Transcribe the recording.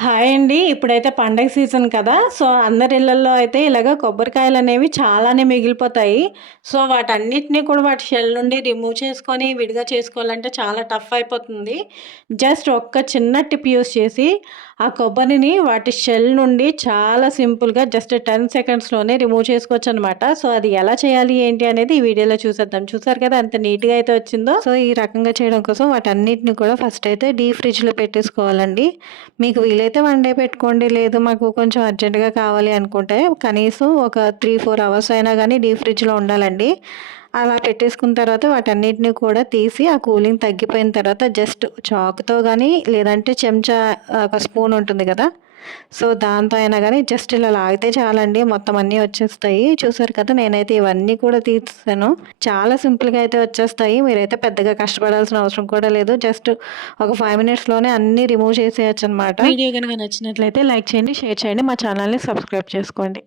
Hi అండి. ఇప్పుడైతే పండగ సీజన్ కదా! సో, అందరి ఇళ్లల్లో అయితే ఇలాగ కొబ్బరికాయలనేవి చాలానే మిగిలిపోతాయి. సో, వాటన్నిటిని కూడా వాటి షెల్ నుండి రిమూవ్ చేసుకొని విడిగా చేసుకోవాలంటే చాలా టఫ్ అయిపోతుంది. జస్ట్ ఒక్క చిన్న టిప్ యూజ్ చేసి ఆ కొబ్బరిని వాటి షెల్ నుండి చాలా సింపుల్‌గా జస్ట్ 10 సెకండ్స్‌లోనే రిమూవ్ చేసుకోవచ్చనమాట. సో, అది ఎలా చేయాలి ఏంటి అనేది ఈ వీడియోలో చూసేద్దాం. చూసారు కదా ఎంత నీట్‌గా అయితే వచ్చిందో. సో, ఈ రకంగా చేయడం కోసం వాటన్నిటిని కూడా ఫస్ట్ అయితే డీప్ ఫ్రిడ్జ్‌లో పెట్టేసుకోవాలండి. మీకు వీలైతే 1 డే పెట్టుకోండి. లేదు మాకు కొంచెం అర్జెంట్‌గా కావాలి అనుకుంటే కనీసం ఒక 3, 4 అవర్స్ అయినా గానీ డీప్ ఫ్రిడ్జ్‌లో ఉండాలండి. అలా పెట్టేసుకున్న తర్వాత వాటన్నిటిని కూడా తీసి ఆ కూలింగ్ తగ్గిపోయిన తర్వాత జస్ట్ చాకుతో గానీ, లేదంటే చెంచా ఒక స్పూన్ ఉంటుంది కదా! సో, దాంతో అయినా గానీ జస్ట్ ఇలా లాగితే చాలండి. మొత్తం అన్నీ వచ్చేస్తాయి. చూసారు కదా! నేనైతే ఇవన్నీ కూడా తీసేసాను. చాలా సింపుల్‌గా అయితే వచ్చేస్తాయి. మీరైతే పెద్దగా కష్టపడాల్సిన అవసరం కూడా లేదు. జస్ట్ ఒక 5 మినిట్స్‌లోనే అన్నీ రిమూవ్ చేసేయొచ్చనమాట. వీడియో గనుక నచ్చినట్లయితే లైక్ చేయండి, షేర్ చేయండి. మా ఛానల్‌ని సబ్స్క్రైబ్ చేసుకోండి.